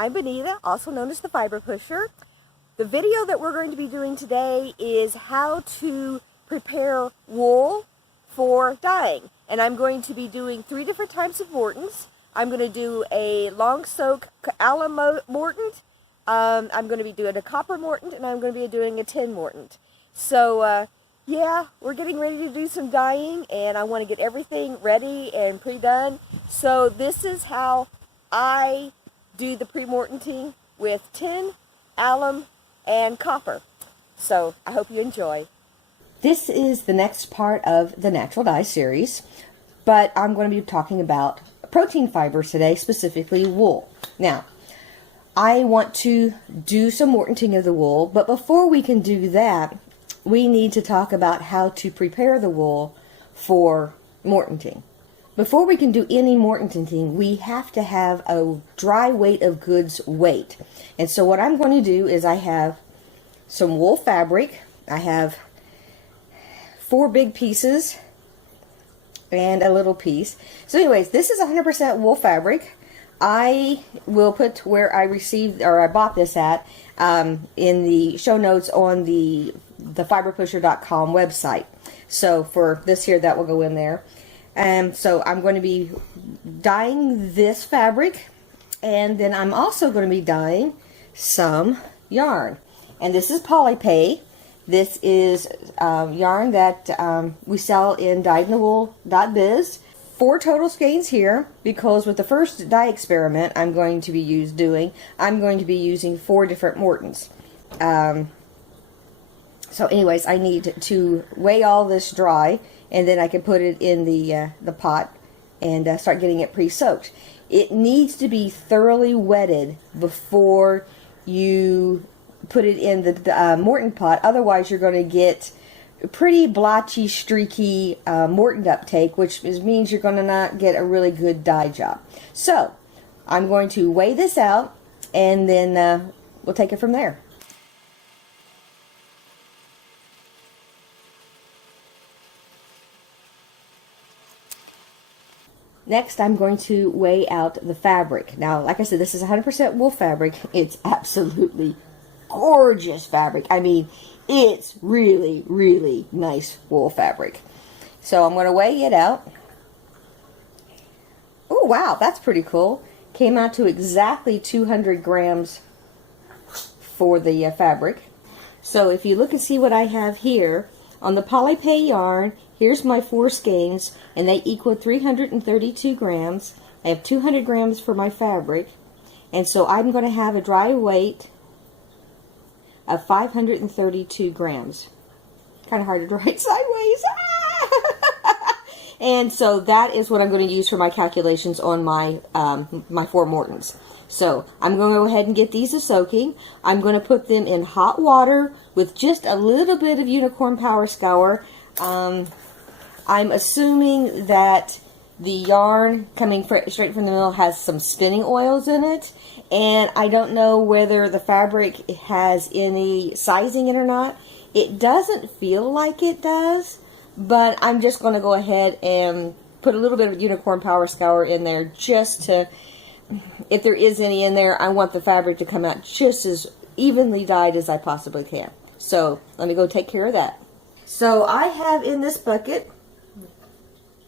I'm Benita, also known as the Fiber Pusher. The video that we're going to be doing today is how to prepare wool for dyeing. And I'm going to be doing 3 different types of Mordants. I'm going to do a long soak Alum Mordant, I'm going to be doing a copper Mordant, and I'm going to be doing a tin Mordant. So yeah, we're getting ready to do some dyeing, and I want to get everything ready and pre-done. So this is how I do the pre-mortanting with tin, alum, and copper. So I hope you enjoy. This is the next part of the natural dye series, but I'm going to be talking about protein fibers today, specifically wool. Now, I want to do some mortanting of the wool, but before we can do that, we need to talk about how to prepare the wool for mortanting. Before we can do any mortanting, we have to have a dry weight of goods weight. And so what I'm going to do is I have some wool fabric. I have 4 big pieces and a little piece. So anyways, this is 100% wool fabric. I will put where I received or I bought this at in the show notes on the fiberpusher.com website. So for this here, that will go in there. And so I'm going to be dyeing this fabric, and then I'm also going to be dyeing some yarn. And this is Polypay. This is yarn that we sell in dyedinthewool.biz. 4 total skeins here, because with the first dye experiment I'm going to be using 4 different Mordants. So anyways, I need to weigh all this dry, and then I can put it in the pot and start getting it pre-soaked. It needs to be thoroughly wetted before you put it in the Mordant pot, otherwise you're going to get pretty blotchy, streaky Mordant uptake, which means you're going to not get a really good dye job. So I'm going to weigh this out, and then we'll take it from there. Next, I'm going to weigh out the fabric. Now, like I said, this is 100% wool fabric. It's absolutely gorgeous fabric. I mean, it's really, really nice wool fabric. So I'm going to weigh it out. Oh, wow, that's pretty cool. Came out to exactly 200 grams for the fabric. So if you look and see what I have here, on the Polypay yarn, here's my 4 skeins, and they equal 332 grams. I have 200 grams for my fabric, and so I'm going to have a dry weight of 532 grams. Kind of hard to write sideways. And so that is what I'm going to use for my calculations on my my 4 Mordants. So I'm going to go ahead and get these a soaking. I'm going to put them in hot water with just a little bit of Unicorn Power Scour. I'm assuming that the yarn coming straight from the mill has some spinning oils in it, and I don't know whether the fabric has any sizing in it or not. It doesn't feel like it does, but I'm just going to go ahead and put a little bit of Unicorn Power Scour in there just to, if there is any in there, I want the fabric to come out just as evenly dyed as I possibly can. So let me go take care of that. So I have in this bucket,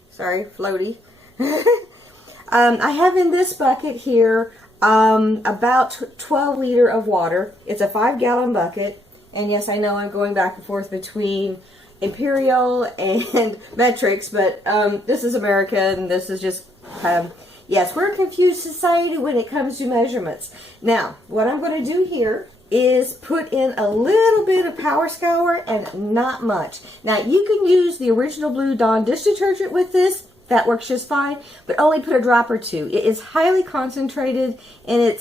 sorry, floaty. I have in this bucket here about 12 liter of water. It's a 5-gallon bucket, and yes, I know I'm going back and forth between imperial and metrics, but this is America, and this is just yes, we're a confused society when it comes to measurements. Now, what I'm going to do here is put in a little bit of Power Scour and not much. Now, you can use the original Blue Dawn dish detergent with this. That works just fine, but only put a drop or 2. It is highly concentrated, and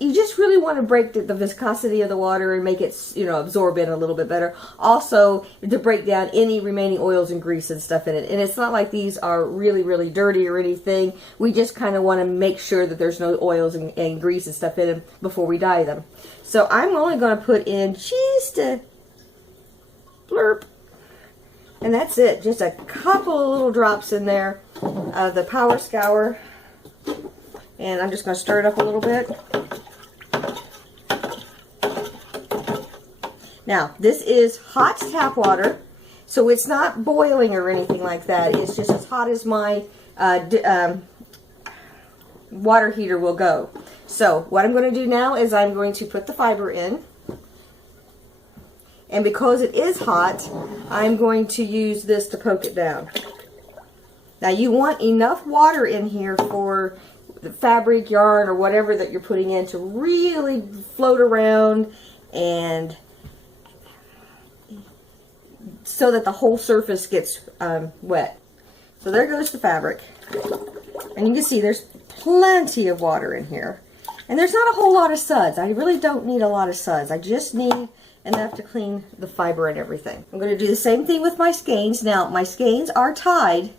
you just really want to break the viscosity of the water and make it, absorb in a little bit better. Also, to break down any remaining oils and grease and stuff in it. And it's not like these are really, really dirty or anything. We just kind of want to make sure that there's no oils and grease and stuff in them before we dye them. So I'm only going to put in just a blurb. And that's it. Just a couple of little drops in there of the Power Scour. And I'm just going to stir it up a little bit. Now, this is hot tap water, so it's not boiling or anything like that. It's just as hot as my water heater will go. So what I'm going to do now is I'm going to put the fiber in. And because it is hot, I'm going to use this to poke it down. Now you want enough water in here for the fabric, yarn, or whatever that you're putting in to really float around and so that the whole surface gets wet. So there goes the fabric. And you can see there's plenty of water in here. And there's not a whole lot of suds. I really don't need a lot of suds. I just need enough to clean the fiber and everything. I'm going to do the same thing with my skeins. Now, my skeins are tied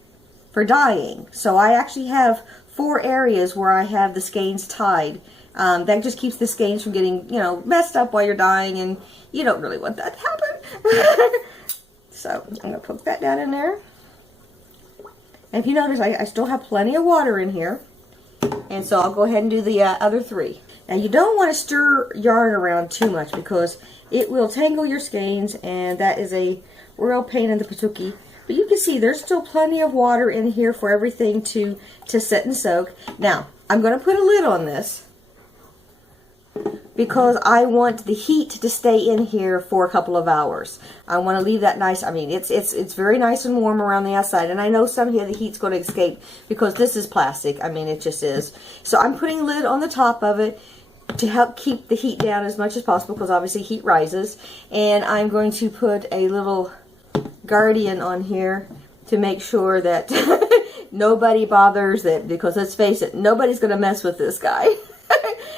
for dyeing. So I actually have 4 areas where I have the skeins tied. That just keeps the skeins from getting, messed up while you're dyeing, and you don't really want that to happen. So I'm going to poke that down in there. And if you notice, I still have plenty of water in here. And so I'll go ahead and do the other 3. Now you don't want to stir yarn around too much because it will tangle your skeins, and that is a real pain in the patookie. But you can see there's still plenty of water in here for everything to sit and soak. Now, I'm going to put a lid on this because I want the heat to stay in here for a couple of hours. I want to leave that nice. I mean, it's very nice and warm around the outside, and I know some here the heat's going to escape because this is plastic. I mean, it just is. So I'm putting a lid on the top of it to help keep the heat down as much as possible because obviously heat rises. And I'm going to put a little guardian on here to make sure that nobody bothers it, because let's face it, nobody's going to mess with this guy.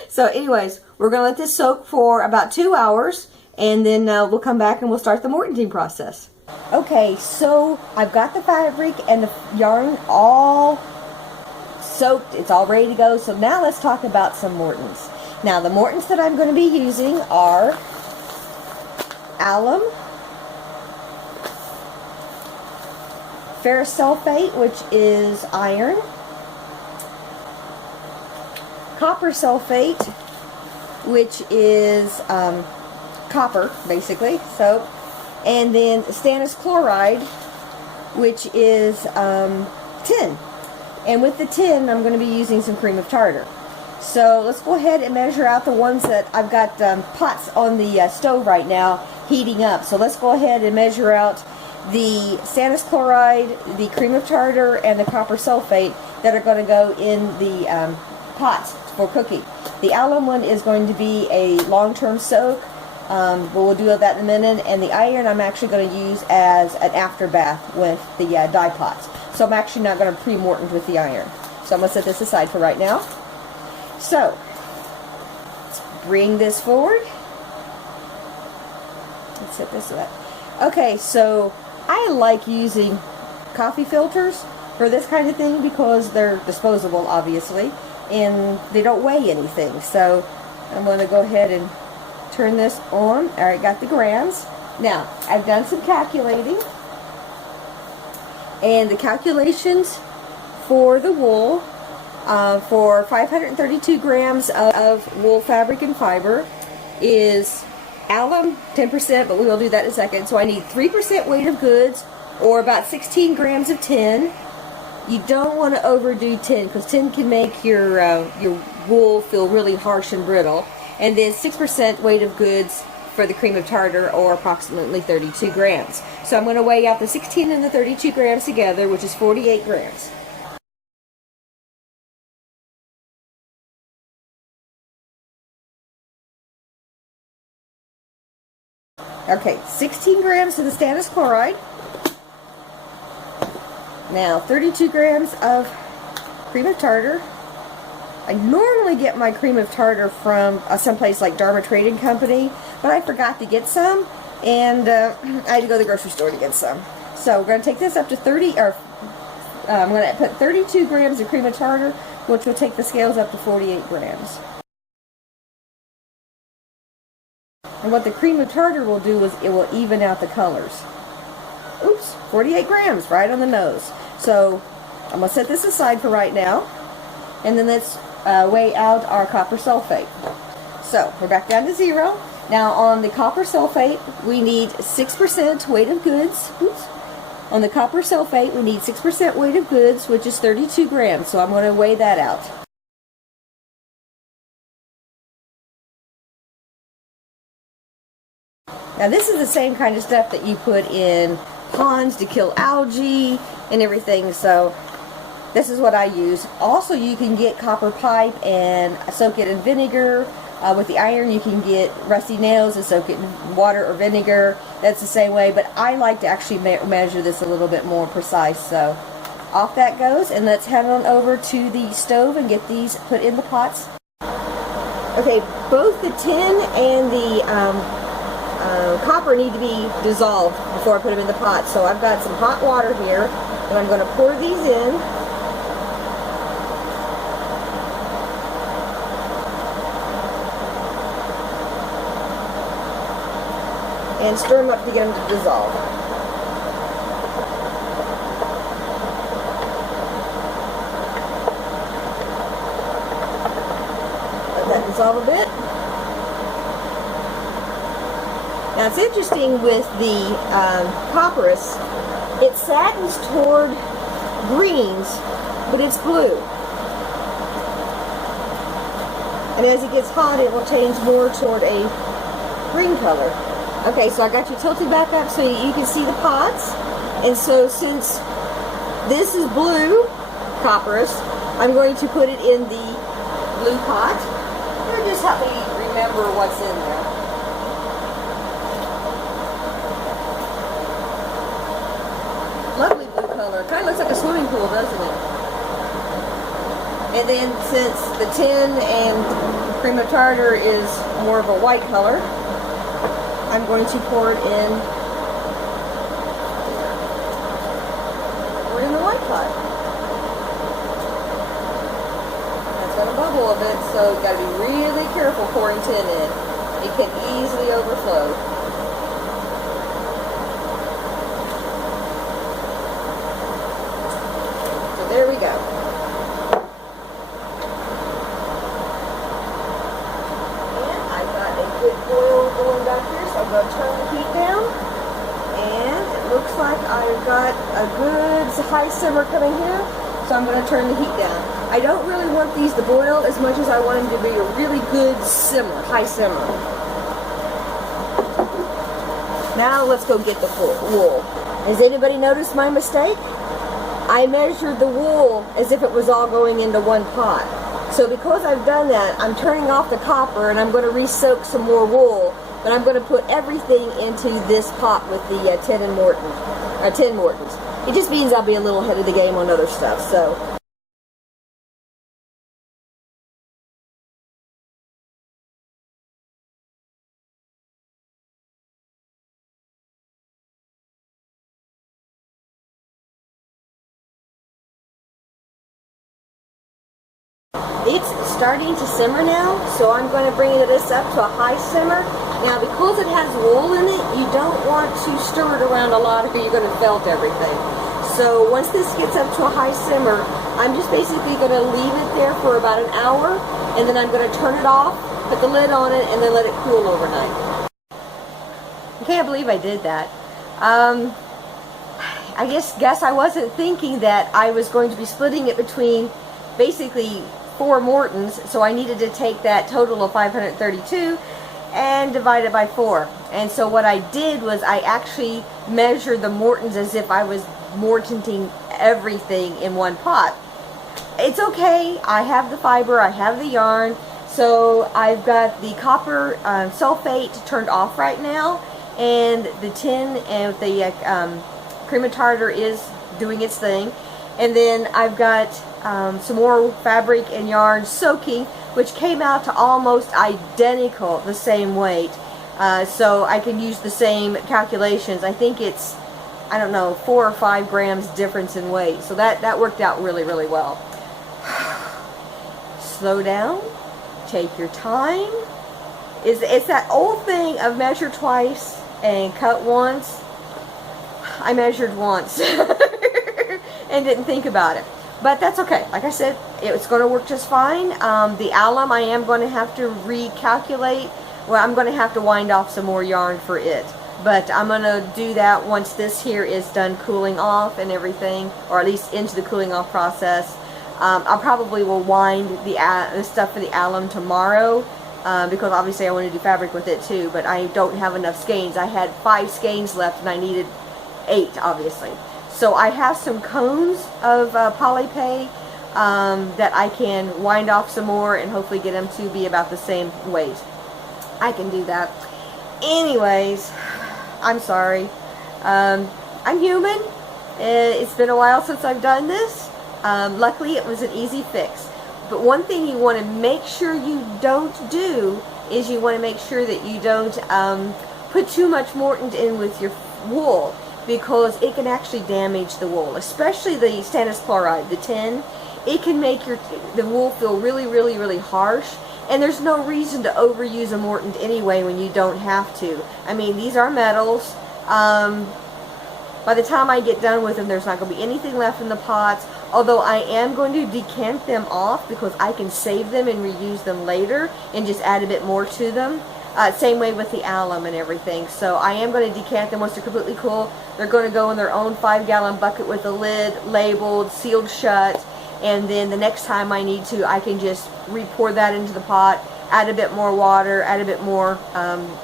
So anyways, we're going to let this soak for about 2 hours, and then we'll come back and we'll start the Mordanting process. Okay, so I've got the fabric and the yarn all soaked. It's all ready to go. So now let's talk about some Mordants. Now the Mordants that I'm going to be using are alum, ferrous sulfate, which is iron, copper sulfate, which is copper, basically, so, and then stannous chloride, which is tin. And with the tin, I'm going to be using some cream of tartar. So let's go ahead and measure out the ones that I've got pots on the stove right now heating up. So let's go ahead and measure out the stannous chloride, the cream of tartar, and the copper sulfate that are going to go in the pots for cooking. The alum one is going to be a long-term soak, but we'll do that in a minute. And the iron I'm actually going to use as an after bath with the dye pots. So I'm actually not going to pre-Mortant with the iron. So I'm going to set this aside for right now. So let's bring this forward. Let's set this up. Okay, so I like using coffee filters for this kind of thing because they're disposable, obviously, and they don't weigh anything. So I'm going to go ahead and turn this on. All right, got the grams. Now, I've done some calculating, and the calculations for the wool, for 532 grams of wool fabric and fiber is alum 10%, but we will do that in a second. So I need 3% weight of goods, or about 16 grams of tin. You don't want to overdo tin because tin can make your wool feel really harsh and brittle. And then 6% weight of goods for the cream of tartar, or approximately 32 grams. So I'm going to weigh out the 16 and the 32 grams together, which is 48 grams. Okay, 16 grams of the stannous chloride. Now, 32 grams of cream of tartar. I normally get my cream of tartar from someplace like Dharma Trading Company, but I forgot to get some, and I had to go to the grocery store to get some. So we're going to take this up to 30, or I'm going to put 32 grams of cream of tartar, which will take the scales up to 48 grams. And what the cream of tartar will do is it will even out the colors. Oops, 48 grams, right on the nose. So I'm going to set this aside for right now. And then let's weigh out our copper sulfate. So we're back down to 0. Now on the copper sulfate, we need 6% weight of goods. Oops. On the copper sulfate, we need 6% weight of goods, which is 32 grams. So I'm going to weigh that out. Now this is the same kind of stuff that you put in ponds to kill algae and everything. So this is what I use. Also, you can get copper pipe and soak it in vinegar. With the iron, you can get rusty nails and soak it in water or vinegar. That's the same way, but I like to actually measure this a little bit more precise. So off that goes, and let's head on over to the stove and get these put in the pots. Okay, both the tin and the copper need to be dissolved before I put them in the pot. So I've got some hot water here, and I'm going to pour these in. And stir them up to get them to dissolve. Let that dissolve a bit. Now it's interesting with the copperas, it saggins toward greens, but it's blue. And as it gets hot, it will change more toward a green color. Okay, so I got you tilted back up so you can see the pots. And so since this is blue copperas, I'm going to put it in the blue pot. Or just help me remember what's in there. Lovely blue color. Kind of looks like a swimming pool, doesn't it? And then since the tin and cream of tartar is more of a white color, I'm going to pour it in. We're in the white pot. That's going to bubble a bit, so you've got to be really careful pouring tin in. It can easily overflow. So there we go. And I've got a good boil going back here. I'm going to turn the heat down, and it looks like I've got a good high simmer coming here, so I'm going to turn the heat down. I don't really want these to boil as much as I want them to be a really good simmer, high simmer. Now let's go get the wool. Has anybody noticed my mistake? I measured the wool as if it was all going into one pot. So because I've done that, I'm turning off the copper and I'm going to re-soak some more wool. But I'm going to put everything into this pot with the tin and tin Mordants. It just means I'll be a little ahead of the game on other stuff. So. It's starting to simmer now, so I'm going to bring this up to a high simmer. Now, because it has wool in it, you don't want to stir it around a lot or you're going to felt everything. So once this gets up to a high simmer, I'm just basically going to leave it there for about an hour, and then I'm going to turn it off, put the lid on it, and then let it cool overnight. I can't believe I did that. I guess I wasn't thinking that I was going to be splitting it between basically 4 Mordants, so I needed to take that total of 532 and divide it by 4. And so what I did was I actually measured the Mordants as if I was mortanting everything in one pot. It's okay, I have the fiber, I have the yarn, so I've got the copper sulfate turned off right now, and the tin and the cream of tartar is doing its thing. And then I've got some more fabric and yarn soaking, which came out to almost identical, the same weight. So I can use the same calculations. I think it's, I don't know, 4 or 5 grams difference in weight. So that worked out really, really well. Slow down. Take your time. It's that old thing of measure twice and cut once. I measured once and didn't think about it. But that's okay. Like I said, it's going to work just fine. The alum, I am going to have to recalculate well, I'm going to have to wind off some more yarn for it. But I'm going to do that once this here is done cooling off and everything, or at least into the cooling off process. I probably will wind the stuff for the alum tomorrow, because obviously I want to do fabric with it too, but I don't have enough skeins. I had 5 skeins left and I needed 8, obviously. So I have some cones of polypay that I can wind off some more and hopefully get them to be about the same weight. I can do that. Anyways, I'm sorry. I'm human. It's been a while since I've done this. Luckily it was an easy fix. But one thing you want to make sure you don't do is you want to make sure that you don't put too much Mordant in with your wool, because it can actually damage the wool, especially the stannous chloride, the tin. It can make the wool feel really, really, really harsh. And there's no reason to overuse a Mordant anyway when you don't have to. I mean, these are metals. By the time I get done with them, there's not going to be anything left in the pots. Although I am going to decant them off because I can save them and reuse them later and just add a bit more to them. Same way with the alum and everything. So I am going to decant them once they're completely cool. They're going to go in their own 5-gallon bucket with a lid, labeled, sealed shut. And then the next time I need to, I can just re-pour that into the pot, add a bit more water, add a bit more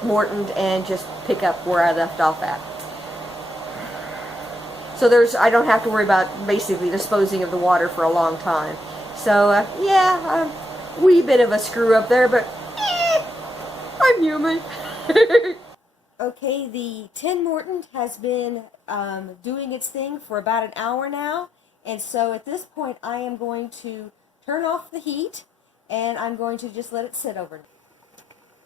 Mordant, and just pick up where I left off at. So I don't have to worry about basically disposing of the water for a long time. So yeah, a wee bit of a screw up there, but I'm human. Okay, the tin Mordant has been doing its thing for about an hour now. And so at this point, I am going to turn off the heat, and I'm going to just let it sit over.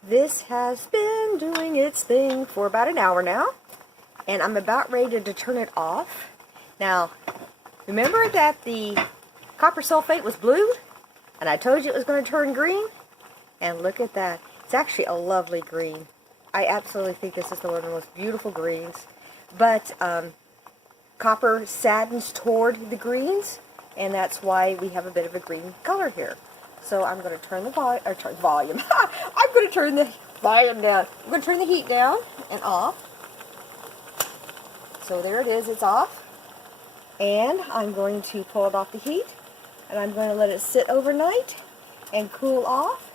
This has been doing its thing for about an hour now, and I'm about ready to turn it off. Now, remember that the copper sulfate was blue, and I told you it was going to turn green? And look at that. It's actually a lovely green. I absolutely think this is one of the most beautiful greens. But copper saddens toward the greens, and that's why we have a bit of a green color here. So I'm going to turn the volume. I'm going to turn the volume down. I'm going to turn the heat down and off. So there it is. It's off. And I'm going to pull it off the heat, and I'm going to let it sit overnight and cool off.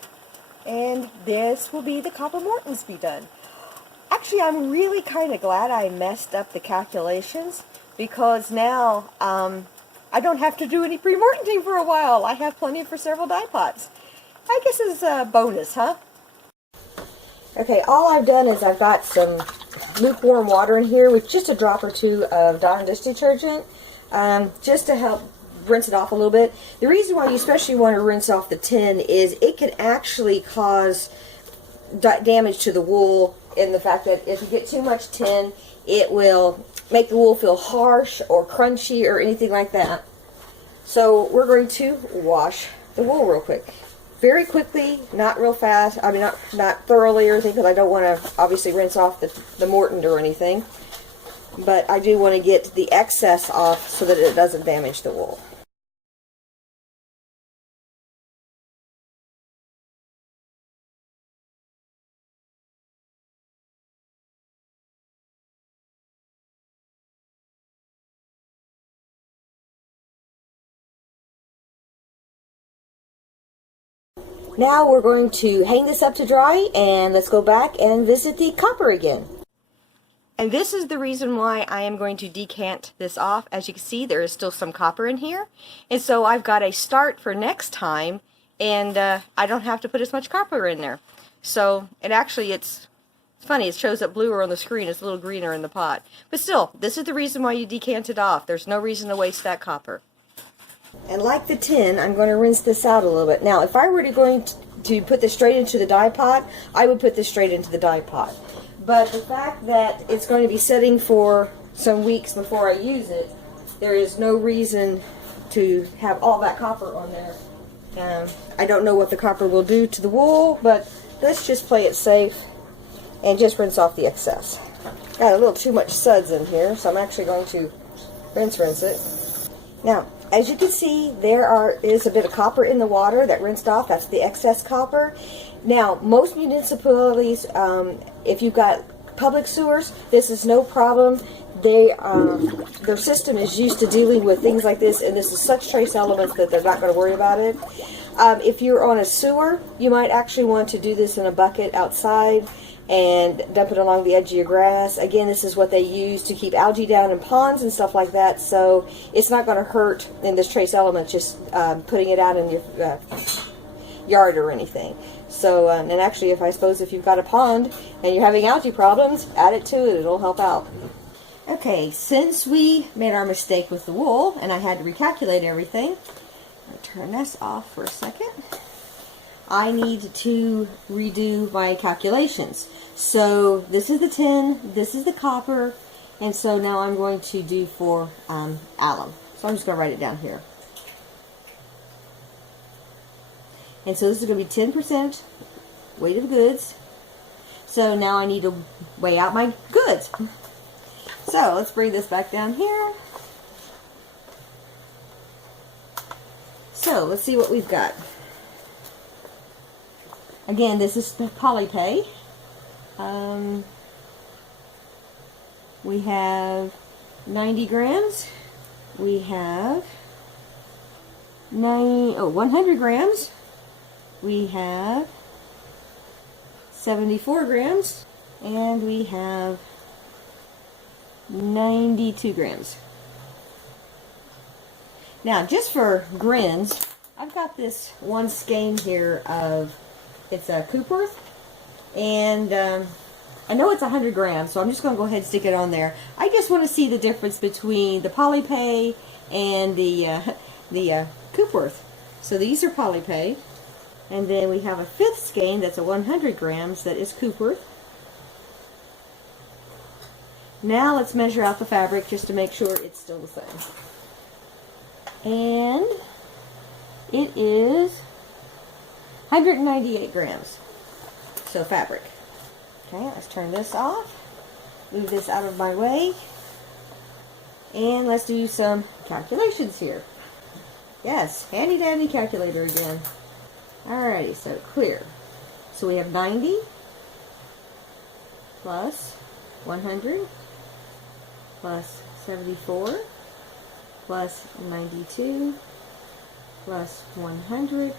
And this will be the copper Mordants be done. Actually, I'm really kind of glad I messed up the calculations, because now I don't have to do any pre-mortanting for a while. I have plenty for several dye pots. I guess it's a bonus, huh? Okay, all I've done is I've got some lukewarm water in here with just a drop or two of Dawn dish detergent, just to help rinse it off a little bit. The reason why you especially want to rinse off the tin is it can actually cause damage to the wool, in the fact that if you get too much tin, it will make the wool feel harsh or crunchy or anything like that. So we're going to wash the wool real quick. Very quickly, not real fast. I mean, not thoroughly or anything, because I don't want to obviously rinse off the Mordant or anything. But I do want to get the excess off so that it doesn't damage the wool. Now we're going to hang this up to dry, and let's go back and visit the copper again. And this is the reason why I am going to decant this off. As you can see, there is still some copper in here. And so I've got a start for next time, and I don't have to put as much copper in there. So, and actually it's funny, it shows up bluer on the screen. It's a little greener in the pot. But still, this is the reason why you decant it off. There's no reason to waste that copper. And like the tin, I'm going to rinse this out a little bit. Now, if I were to put this straight into the dye pot, I would put this straight into the dye pot. But the fact that it's going to be sitting for some weeks before I use it, there is no reason to have all that copper on there. I don't know what the copper will do to the wool, but let's just play it safe and just rinse off the excess. Got a little too much suds in here, so I'm actually going to rinse it. Now, as you can see, is a bit of copper in the water that rinsed off. That's the excess copper. Now, most municipalities, if you've got public sewers, this is no problem. Their system is used to dealing with things like this, and this is such trace elements that they're not going to worry about it. If you're on a sewer, you might actually want to do this in a bucket outside and dump it along the edge of your grass. Again, this is what they use to keep algae down in ponds and stuff like that, so it's not going to hurt in this trace element just putting it out in your yard or anything. So, and actually, I suppose if you've got a pond and you're having algae problems, add it to it. It'll help out. Okay, since we made our mistake with the wool and I had to recalculate everything, I'm going to turn this off for a second. I need to redo my calculations. So this is the tin, this is the copper, and so now I'm going to do for alum. So I'm just going to write it down here. And so this is going to be 10% weight of goods. So now I need to weigh out my goods. So let's bring this back down here. So let's see what we've got. Again, this is polypay. We have 90 grams. We have 100 grams. We have 74 grams. And we have 92 grams. Now, just for grins, I've got this one skein here of, it's a Coopworth, and I know it's 100 grams, so I'm just going to go ahead and stick it on there. I just want to see the difference between the polypay and the Coopworth. So these are polypay, and then we have a fifth skein that's a 100 grams that is Coopworth. Now let's measure out the fabric just to make sure it's still the same. And it is 198 grams. So fabric. Okay, let's turn this off. Move this out of my way. And let's do some calculations here. Yes, handy dandy calculator again. Alrighty, so clear. So we have 90 plus 100 plus 74 plus 92 plus 100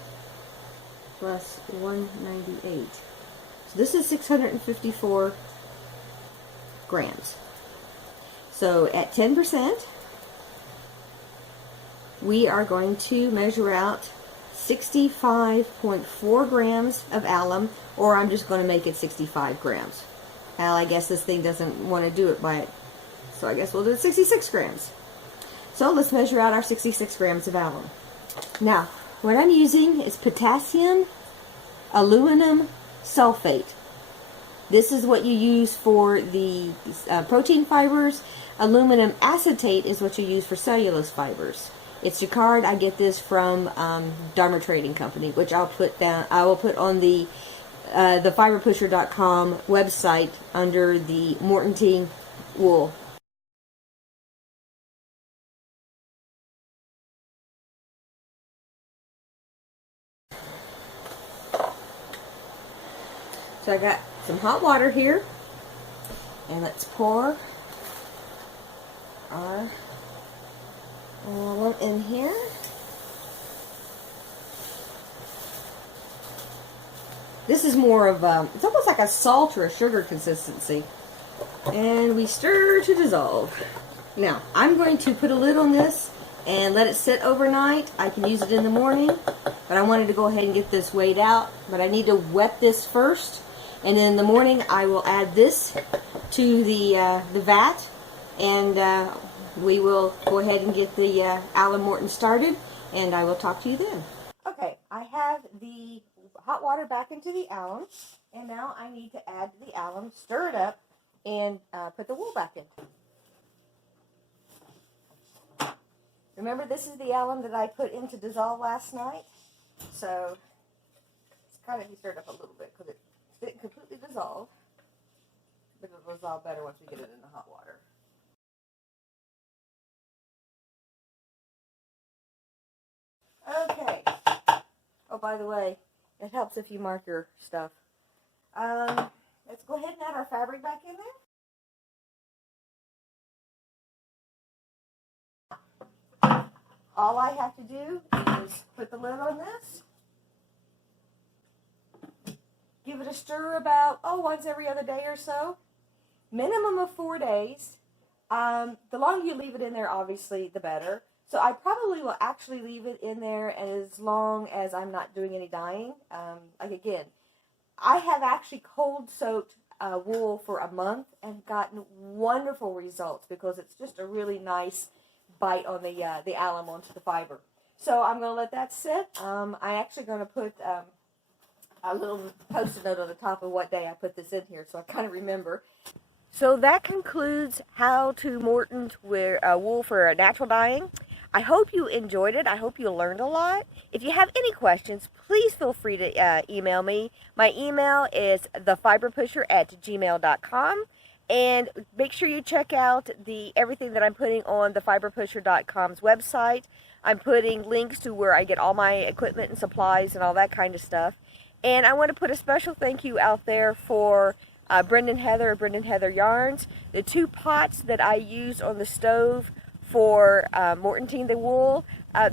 plus 198. So this is 654 grams. So at 10%, we are going to measure out 65.4 grams of alum, or I'm just going to make it 65 grams. Well, I guess this thing doesn't want to do it by it, so I guess we'll do it 66 grams. So let's measure out our 66 grams of alum. Now, what I'm using is potassium aluminum sulfate. This is what you use for the protein fibers. Aluminum acetate is what you use for cellulose fibers. It's Jacquard. I get this from Dharma Trading Company, which I'll put down. I will put on the fiberpusher.com website under the Mordanting wool. So I got some hot water here, and let's pour our alum in here. This is more of it's almost like a salt or a sugar consistency, and we stir to dissolve. Now I'm going to put a lid on this and let it sit overnight. I can use it in the morning, but I wanted to go ahead and get this weighed out, but I need to wet this first. And then in the morning, I will add this to the vat, and we will go ahead and get the alum Morton started, and I will talk to you then. Okay, I have the hot water back into the alum, and now I need to add the alum, stir it up, and put the wool back in. Remember, this is the alum that I put in to dissolve last night, so it's kind of stirred up a little bit because it didn't completely dissolve, but it'll dissolve better once we get it in the hot water. by the way. It helps if you mark your stuff. Let's go ahead and add our fabric back in there. All I have to do is put the lid on this. Give it a stir about, once every other day or so. Minimum of 4 days. The longer you leave it in there, obviously, the better. So I probably will actually leave it in there as long as I'm not doing any dyeing. Like again, I have actually cold soaked wool for a month and gotten wonderful results because it's just a really nice bite on the alum onto the fiber. So I'm going to let that sit. I'm actually going to put a little post-it note on the top of what day I put this in here so I kind of remember. So that concludes how to Mordant wool for natural dyeing. I hope you enjoyed it. I hope you learned a lot. If you have any questions, please feel free to email me. My email is thefiberpusher@gmail.com. And make sure you check out everything that I'm putting on thefiberpusher.com's website. I'm putting links to where I get all my equipment and supplies and all that kind of stuff. And I want to put a special thank you out there for Brendan Heather of Brendan Heather Yarns. The 2 pots that I used on the stove for Mordanting the wool,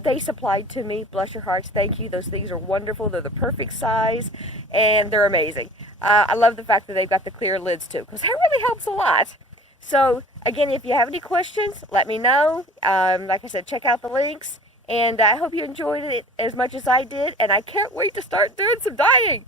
they supplied to me. Bless your hearts, thank you. Those things are wonderful. They're the perfect size, and they're amazing. I love the fact that they've got the clear lids too, because that really helps a lot. So again, if you have any questions, let me know. Like I said, check out the links, and I hope you enjoyed it as much as I did, and I can't wait to start doing some dyeing.